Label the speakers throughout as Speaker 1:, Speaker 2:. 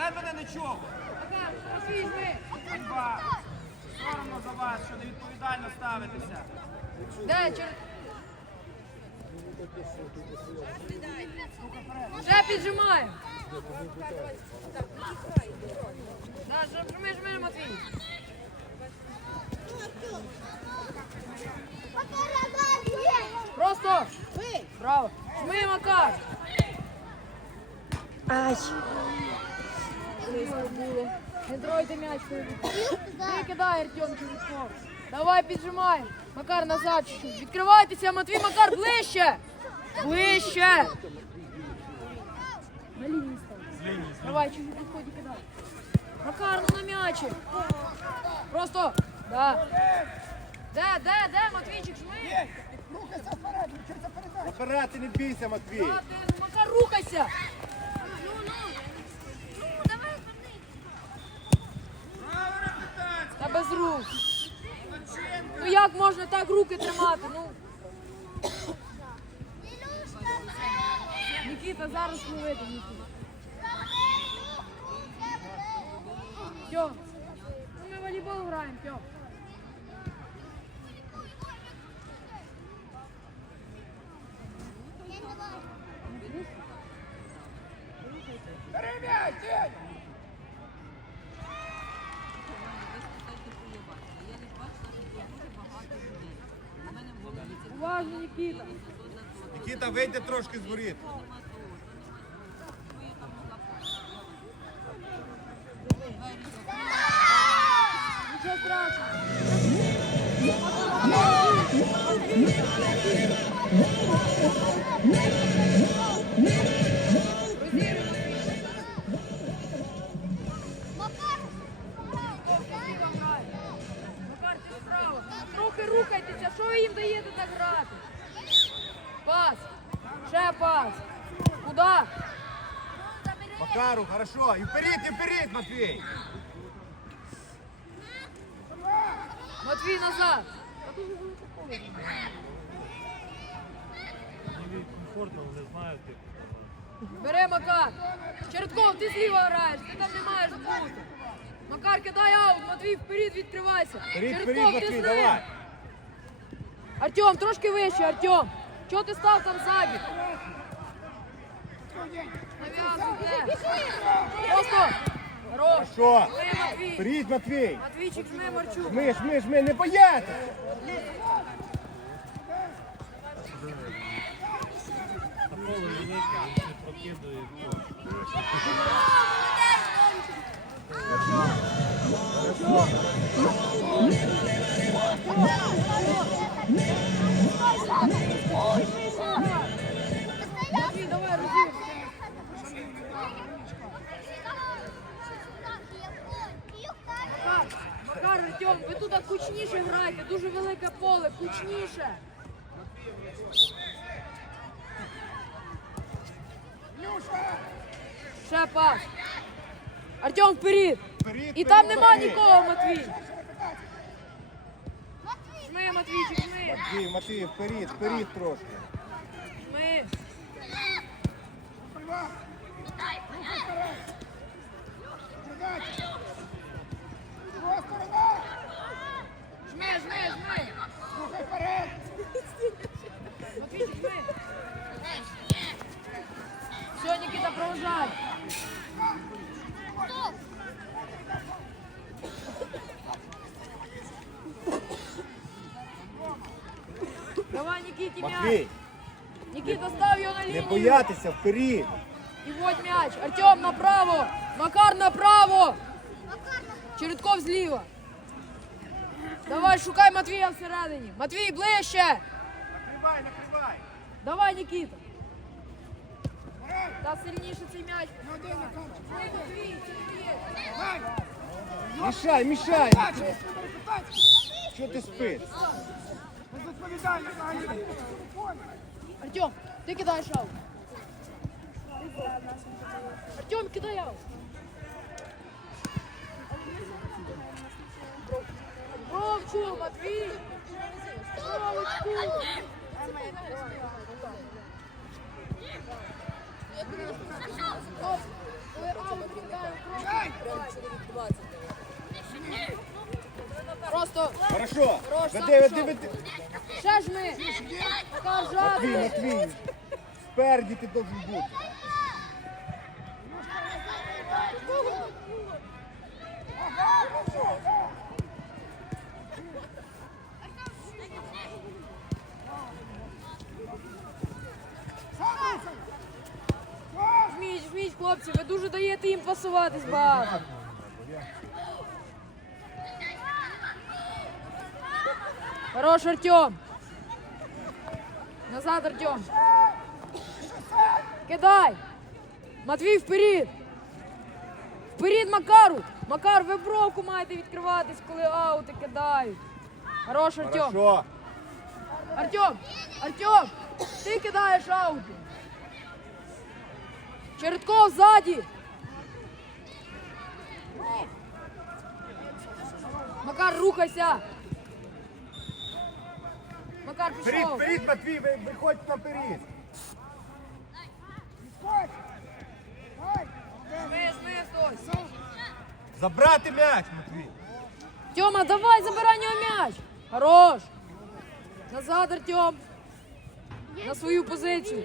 Speaker 1: Ще мене не чув. Ганьба. Соромно за вас, що невідповідально ставитеся.
Speaker 2: Де, чер... Вже піджимаємо. Да, жми, жми, Матвій. Просто. Браво. Жми, Макар.
Speaker 3: Ай.
Speaker 2: Близько було. Не тройте м'яч. Ти кидай, Артем, через. Давай піджимай. Макар назад чуть-чуть. Відкривайтеся, Матвій, Макар, ближче. Ближче. На лінії став. Давай, чуть-чуть підходи, кидай. Макар, ну на м'ячик. Просто. Да. Де, де, де, Матвійчик, жми.
Speaker 4: Наперед, ти не бійся, Матвій.
Speaker 2: Да, ти, Макар, рухайся. Та рук. Ну як можна так руки тримати? Ну. Нікіта, зараз ловити, Нікіта. Тьо. Ну ми в волейбол граємо, Тьо. Уважно, Нікіта.
Speaker 4: Вийде трошки з воріт. Хорошо. І вперед, і вперед, Матвій.
Speaker 2: Матвій назад.
Speaker 5: Мені комфортно, вони знають, як
Speaker 2: Бери Макар. Чередков, ти зліва граєш, ти там не маєш бути. Макар, кидай аут, Матвій вперед відкривайся.
Speaker 4: Вперед, вперед,
Speaker 2: Чередков, ти
Speaker 4: Матвій,
Speaker 2: з ним.
Speaker 4: давай.
Speaker 2: Артем, трошки вище, Артем. Чого ти став там ззаді? Нав'язуйте. Просто. Хорош.
Speaker 4: Що?
Speaker 2: Жми, Матвій. Матвійчик, жми, Марчук.
Speaker 4: Жми, жми, жми, не боятися.
Speaker 5: на
Speaker 2: там нема нікого, Матвій. Жми, Матвійчик, жми.
Speaker 4: Матвій, Матвій, вперед, вперед трошки.
Speaker 2: Жми. Жми, жми, жми. Матвійчик, жми. Все, Никита, продолжай. Давай, Никите, мяч.
Speaker 4: Матвій,
Speaker 2: Никита, ставь ее на
Speaker 4: не боятися, вперед.
Speaker 2: И вот мяч. Артем направо. Макар направо. Чередков зліва. Давай, шукай Матвія всередині. Матвій, ближче.
Speaker 4: Накривай, накривай.
Speaker 2: Давай, Нікіта. Та сильніше цей м'яч. Ой, Матвій, це твоє.
Speaker 4: Мішай, мішай. Що ти спиш?
Speaker 2: Артем, ти кидаєш аут. Артем, кидай аут. Бровчу, Матвій. Бровочку. Оп. Коли аут кидаємо крок, Просто
Speaker 4: Хорошо.
Speaker 2: Хорош,
Speaker 4: Веди,
Speaker 2: сам
Speaker 4: веди,
Speaker 2: пішов.
Speaker 4: веди.
Speaker 2: ще жми. Макар
Speaker 4: Матвій,
Speaker 2: жадний.
Speaker 4: Матвій. Спереді ти должен бути.
Speaker 2: Хлопці, ви дуже даєте їм пасуватись багато. Хорош, Артем. Назад, Артем. Кидай. Матвій вперед. Вперед, Макару. Макар, ви бровку маєте відкриватись, коли аути кидають. Хорош, Артем.
Speaker 4: Хорошо.
Speaker 2: Артем! Артем! Ти кидаєш аути! Чередков ззаді! Макар, рухайся! Макар, пішов!
Speaker 4: вперед, Матвій, ви- виходь наперед.
Speaker 2: Жми!
Speaker 4: Забрати м'яч, Матвій.
Speaker 2: Тьома, давай, забирай нього м'яч! Хорош! Назад, Артем! На свою позицію!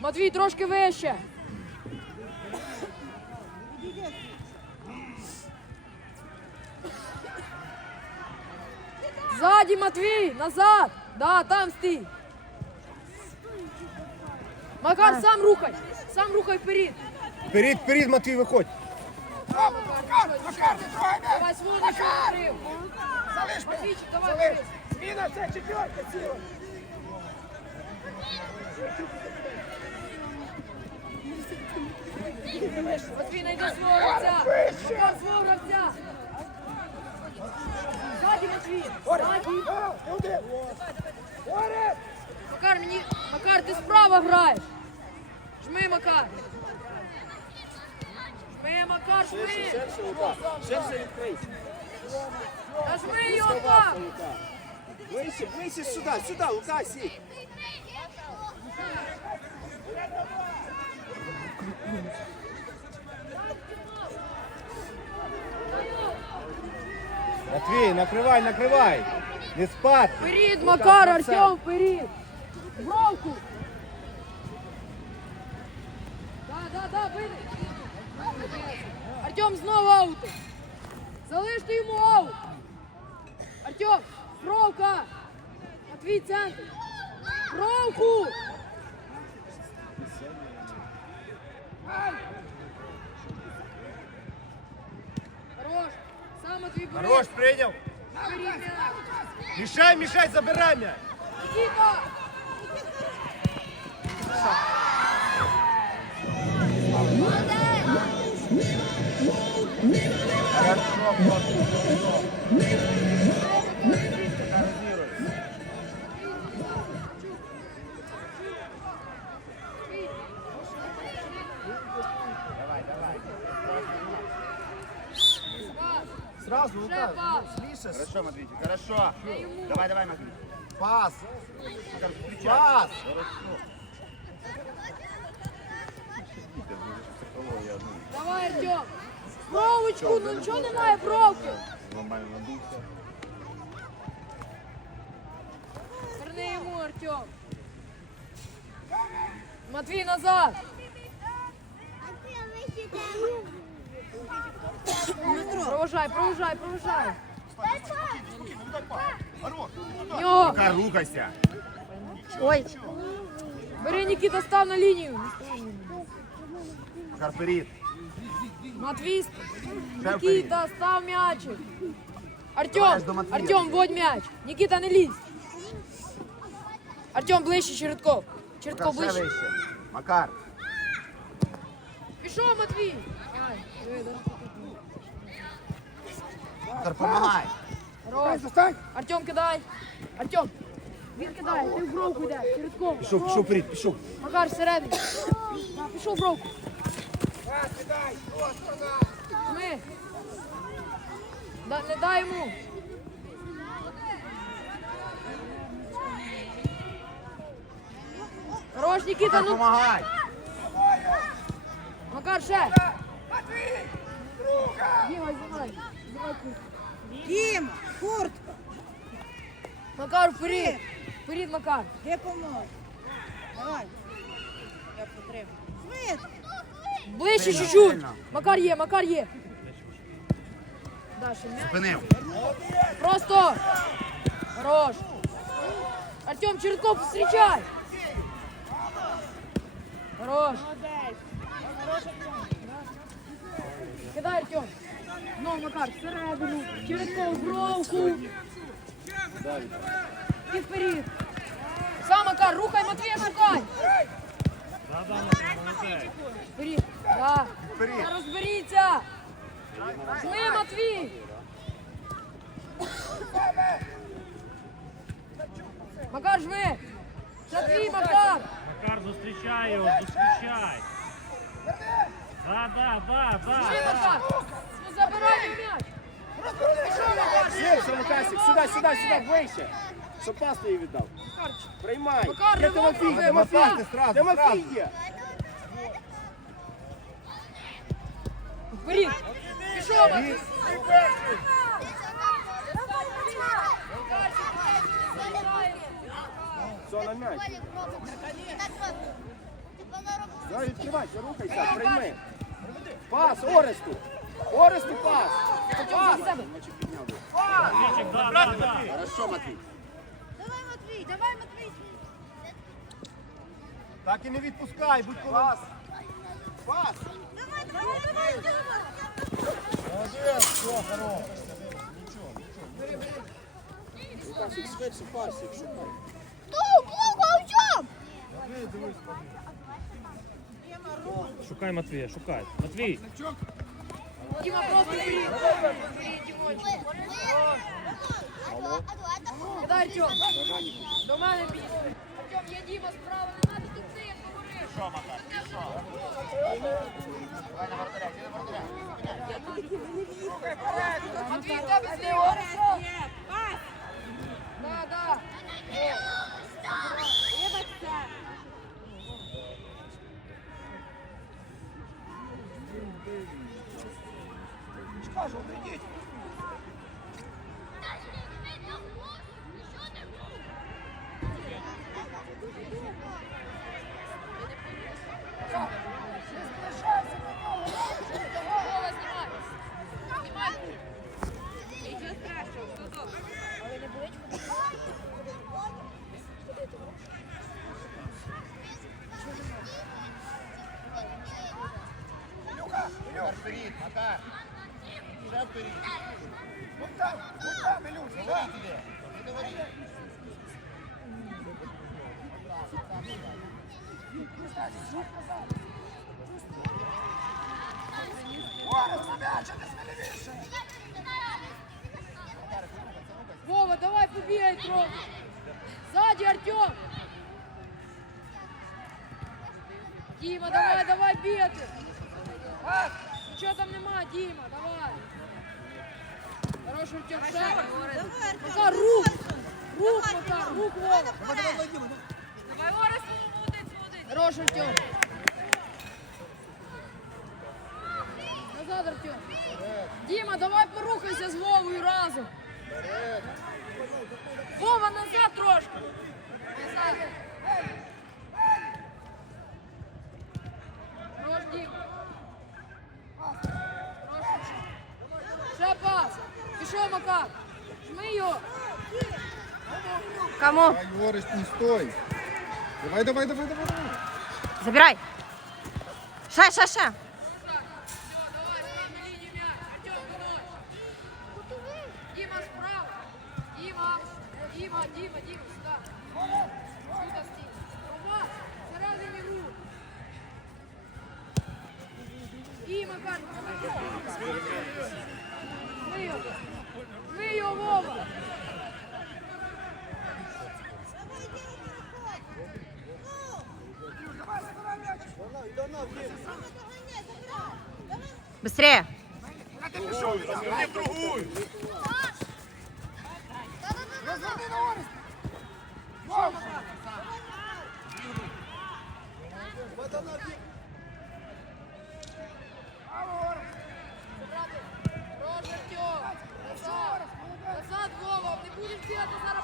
Speaker 2: Матвій, трошки вище! Ззаді, Матвій! Назад! Да, там стій! Макар, сам рухай! Сам рухай вперед!
Speaker 4: Вперед, вперед, Матвій, виходь.
Speaker 2: Давай свого накрив! Матвійчик, давай вперед!
Speaker 1: Зміна, це четверка ціла.
Speaker 2: Матвій, найди свого гравця! Макар, свого гравця! Ззаді, Матвій! Ззаді! Макар, мені... Макар, ти справа граєш! Жми, Макар! Жми, Макар, жми!
Speaker 1: Ширше відкрийся.
Speaker 2: Та жми його так!
Speaker 1: Ближче, ближче сюди, сюди, Лука, сій.
Speaker 4: Матвій, накривай, накривай. Не спати.
Speaker 2: Вперед, Макар, Артем, вперед! Бровку! Да, да, да, били! Артем, знову аути! Залиште йому аут! Артем, бровка! Матвій, центр! Бровку! Хорош! Сам Матвій бери!
Speaker 4: Хорош, прийняв. Мішай, мішай, забирай м'яч.
Speaker 2: Никита!
Speaker 4: Сразу,
Speaker 2: Ще пас!
Speaker 4: Хорошо, Матвій, хорошо. Давай, давай, Матвій. Пас. Пас.
Speaker 2: Давай, Артем! Бровочку, ну нічого немає бровки! Верни йому, Артем! Матвій, назад! Провожай, провожай, провожай! Нього!
Speaker 4: Макар, рухайся.
Speaker 2: Ой! Бери, Нікіта, став на лінію!
Speaker 4: Макар, вперед.
Speaker 2: Матвій,
Speaker 4: Ще
Speaker 2: Нікіта, став м'ячик! Артем,
Speaker 4: Давай до Матвія.
Speaker 2: Артем, вводь м'яч! Нікіта, не лізь! Артем, ближче, Чередков! Чередков,
Speaker 4: Макар, ще
Speaker 2: ближче!
Speaker 4: вище. Макар.
Speaker 2: Пішов, Матвій! Ай, диви, да.
Speaker 4: Помагай.
Speaker 2: Хорош. Артем, кидай! Артем! Він кидає, ти в бровку йде, Чередков!
Speaker 4: Пішов, пішов вперед, пішов.
Speaker 2: Макар всередині! Да, Пішов в бровку! Ми! Да, не дай йому! Хорош, Нікіта,
Speaker 4: Макар,
Speaker 2: ну
Speaker 4: помагай.
Speaker 2: Макар, ще! Діма, знімай. Знімай.
Speaker 3: Діма, куртка,
Speaker 2: Макар, вперед. Вперед, Макар.
Speaker 3: де поможе? Давай. Я потримаю. Швидко.
Speaker 2: Ближче чуть-чуть. Макар є, Макар є. Даша, м'яч.
Speaker 4: Спинив.
Speaker 2: Просто. Хорош. Артем Чертков, встречай. Хорош. Кидай, Артем. Ну, Макар, всередину. Чертков, бровку. І вперед. Сам, Макар, рухай, Матвія, шукай. Вперед. Да.
Speaker 4: Вперед.
Speaker 2: Та Розберіться. Жми, Матвій. Макар, жми. Це твій, Макар.
Speaker 5: Макар, зустрічай його, зустрічай. Да, да, да,
Speaker 2: Жми,
Speaker 5: да.
Speaker 2: Макар. Ну, забирай м'яч. Пішов, Макар.
Speaker 6: Сів, Самокасик, сюди, сюди, сюди, ближче. Щоб пас її віддав. Приймай.
Speaker 2: Макар,
Speaker 6: Є
Speaker 2: не
Speaker 6: Тимофій,
Speaker 2: можна,
Speaker 6: Тимофій.
Speaker 4: Зразу,
Speaker 6: Тимофій є.
Speaker 2: Вперед. Пішов, Матвій.
Speaker 6: Все, на м'яч. Давай, відкривайся, рухайся, прийми. Пас, Оресту. Оресту пас. Пас. Хорошо, Матвій.
Speaker 3: Давай, Матвій, давай, Матвій.
Speaker 4: Так і не відпускай, будь коло.
Speaker 6: Пас.
Speaker 3: Давай, давай, давай, Діма.
Speaker 4: Молодець, все, хорош.
Speaker 6: Швидше. Шукай
Speaker 5: Матвія, шукай. Матвій,
Speaker 2: Діма, просто бери! Бери, Дімочек. Кидай, Артем. До мене підійди. Артем, я Діма справа, не треба тут ти, як говорив. Що, Макар, Матвій, в тебе зліва. Хорошо. Да, да. Вова, знімай. Знімай. Нічого страшного, все добре. Але не болить?
Speaker 4: Ілюш, вперед, Макар. Ще вперед. Будь там, будь там, Ілюш, давай туди. Не говори.
Speaker 2: Вова, давай побегай трохи. Сзади Артем. Дима, давай, давай бігати. Нічого там нема, Дима, давай. Хорош, Артем. Макар, Макар, рух, Вова. Давай, Орес, молодець, молодець. Хорош, Артем. Назад, Артем. Дима, давай порухайся з Вовою разом. Вова, назад трошки. Назад. Хорош, Дима. Хорош. Ще пас. Пішов, Макар. Жми його.
Speaker 3: Кому?
Speaker 4: Ай, Орес, не стой. Давай, давай, давай, давай, давай.
Speaker 3: Забирай. Ще, ще, ще.
Speaker 2: Все, давай, на лінію м'яч. Артем, винось. Дима справа. Дима. Дима, Дима, Дима, сюда. Сюда стій. Рома, всередині рук. Дима, Карл. Ми його. Ми його, Вова.
Speaker 3: Быстрее!
Speaker 4: Не
Speaker 2: другуй! Назад, Вова, не будем делать,
Speaker 3: зараз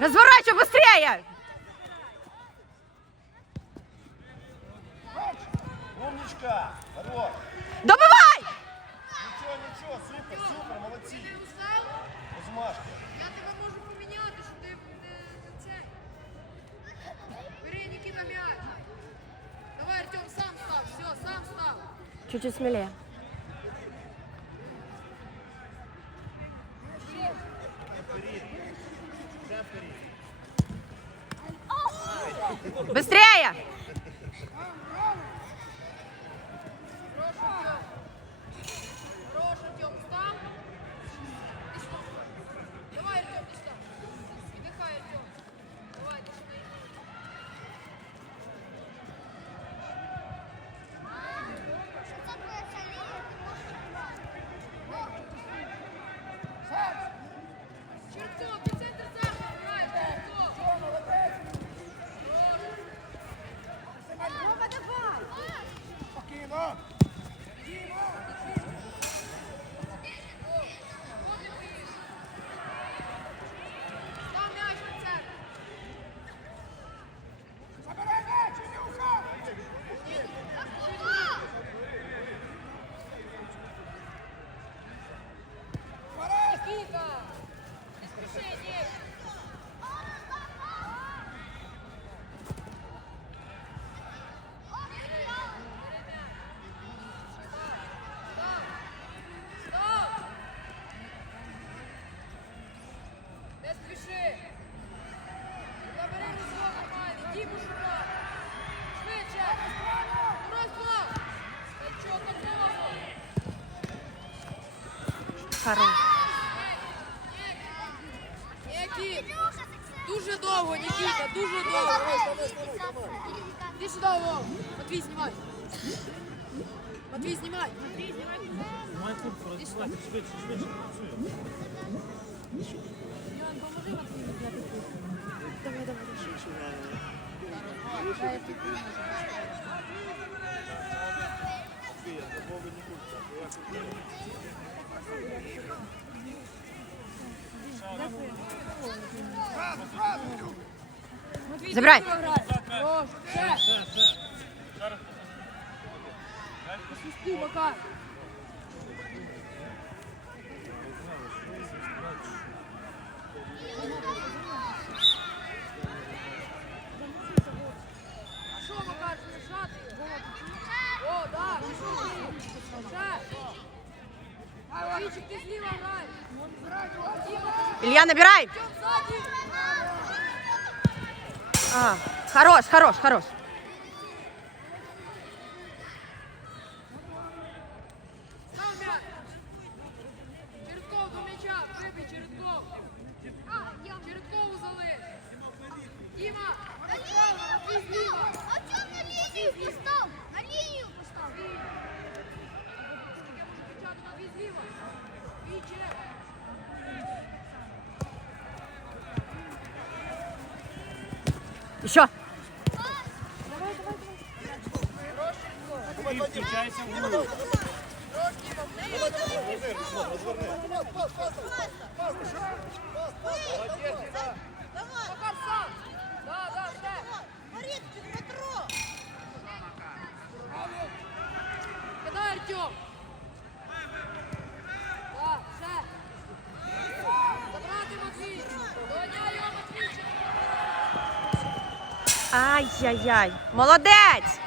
Speaker 3: Разворачивай быстрее!
Speaker 2: Чуть-чуть спіши! Забери візок нормально, Діму шукай! Швидше! Раз, два! Та чого такого?
Speaker 3: Хорош.
Speaker 2: Які? Дуже довго, Нікіта, дуже довго. Іди сюди, Вов. Матвій, знімай. Матвій, знімай.
Speaker 5: Май куртку розбивати, швидше, швидше працює.
Speaker 3: Забирай.
Speaker 2: Хорош, ще.
Speaker 5: Все, все.
Speaker 2: Свисти, Макар.
Speaker 3: Илья, набирай! А, хорош, хорош, хорош. Еще.
Speaker 5: Включайся в гру.
Speaker 2: Макар сам. Да, да, ще. Кидай, Артем. Да, ще. Забрати Матвій. Доганяй його, Матвійчик.
Speaker 3: Ай-яй-яй. Молодець!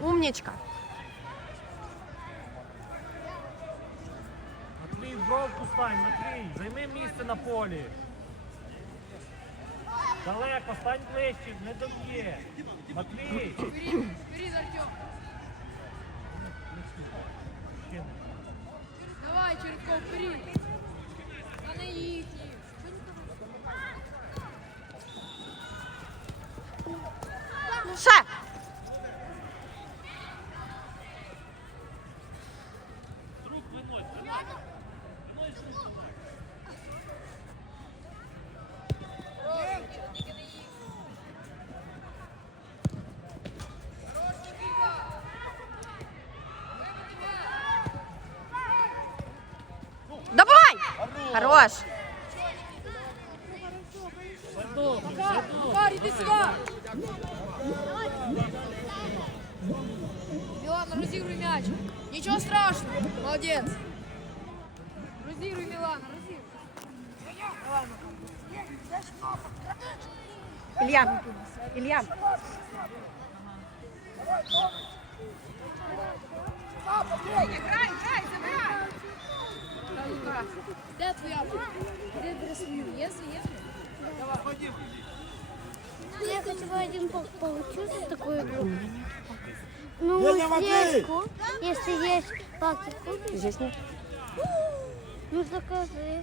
Speaker 3: Умничка.
Speaker 5: Матвій, в бровку стань, Матвій, займи місце на полі. Далеко, стань ближче, не доб'є. Матвій.
Speaker 2: Вперед, Артем.
Speaker 5: Ще.
Speaker 2: Давай, Чередков, вперед. Та не їхні.
Speaker 3: Ще.
Speaker 5: Друг винось.
Speaker 2: Хорош, Нікіта, тільки не їх.
Speaker 3: Хорош.
Speaker 2: Макар, Макар, іди сюди. Мілана, розігруй м'яч. Нічого страшного. Молодець. Розігруй, Мілана, розігруй. Давай, Макар.
Speaker 3: Илья. Илья.
Speaker 2: Де твоя? Де бери свою? Є свої?
Speaker 7: Я хочу бы один по- получить такую игру. Ну, здесь, если есть палки, купишь?
Speaker 3: Здесь нет.
Speaker 7: Ну, закажи.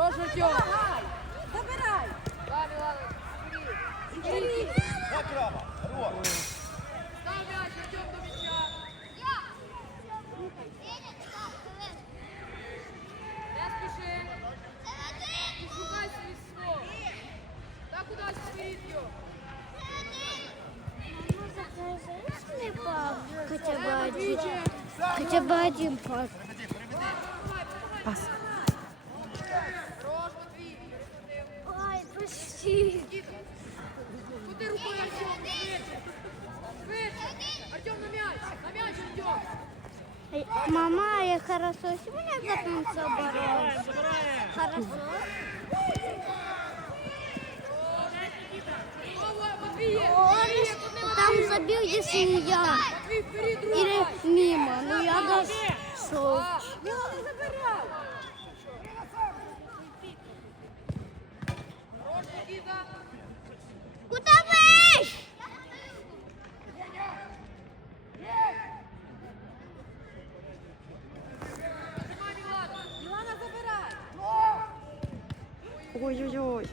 Speaker 2: Хорош, Артем. Забирай. Да, Мілана. бери.
Speaker 4: Так, Рома, Рома.
Speaker 2: Став м'яч, Артем, до м'яча. Не спіши. І шукай свій свого. Так удачі вперед його.
Speaker 7: Палку? Хотя бы один. Хотя бы один палку. Куда?
Speaker 2: Нажимай, Мілана. Мілана, забирай.
Speaker 3: Ой-ой-ой.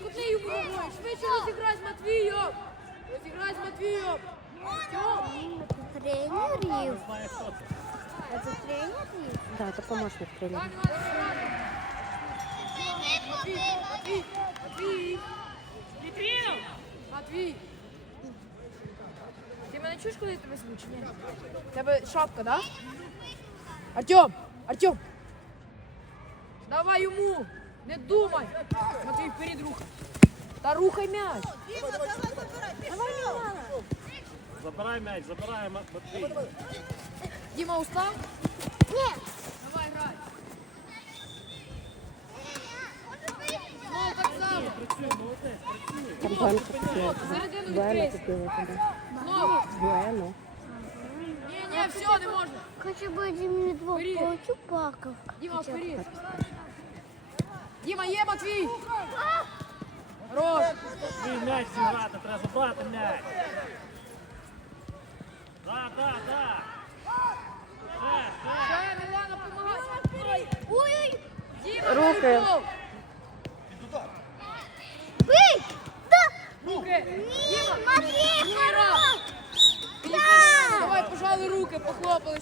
Speaker 2: Матвій, як куди йому ногою? Швидше розіграй з Матвієм. Розіграй з Матвієм. Артем.
Speaker 7: Это тренер Рив. Это тренер Рив.
Speaker 3: Да, это помощник тренера.
Speaker 2: Пане Іване, Матвій, Матвій, Матвій. Літвінов. Матвій. Ти мене чуєш, коли я тебе зву, чи ні? У тебе шапка, да? Артем, Артем. Давай йому. Не думай. Матвій, вперед рухай. Та рухай м'яч. Давай, Мілана.
Speaker 5: Забирай м'яч, забирай Мат- Матвій.
Speaker 2: Діма устав?
Speaker 7: Нет.
Speaker 2: Давай, грай. Знову так само.
Speaker 3: Там банка
Speaker 2: Знову, середину
Speaker 3: Дуэна
Speaker 2: відкрийся.
Speaker 3: купила тогда.
Speaker 2: Знову.
Speaker 3: Дуэну.
Speaker 2: Ні, ні, все, не можна.
Speaker 7: Хочу бы один медведь
Speaker 2: Вперед.
Speaker 7: получу палков.
Speaker 2: Діма, вперед. Діма, є, Матвій. Хорош.
Speaker 5: Твій м'яч зіграти, треба забрати м'яч. Да, да, да. Ще, ще.
Speaker 2: Ще, Мілана, помагай.
Speaker 7: Ой-ой.
Speaker 2: Діма,
Speaker 3: Руки.
Speaker 2: Мельников.
Speaker 7: Эй! Да!
Speaker 2: Руки. Другий раз.
Speaker 7: хорош!
Speaker 2: Давай, пожали руки, похлопали.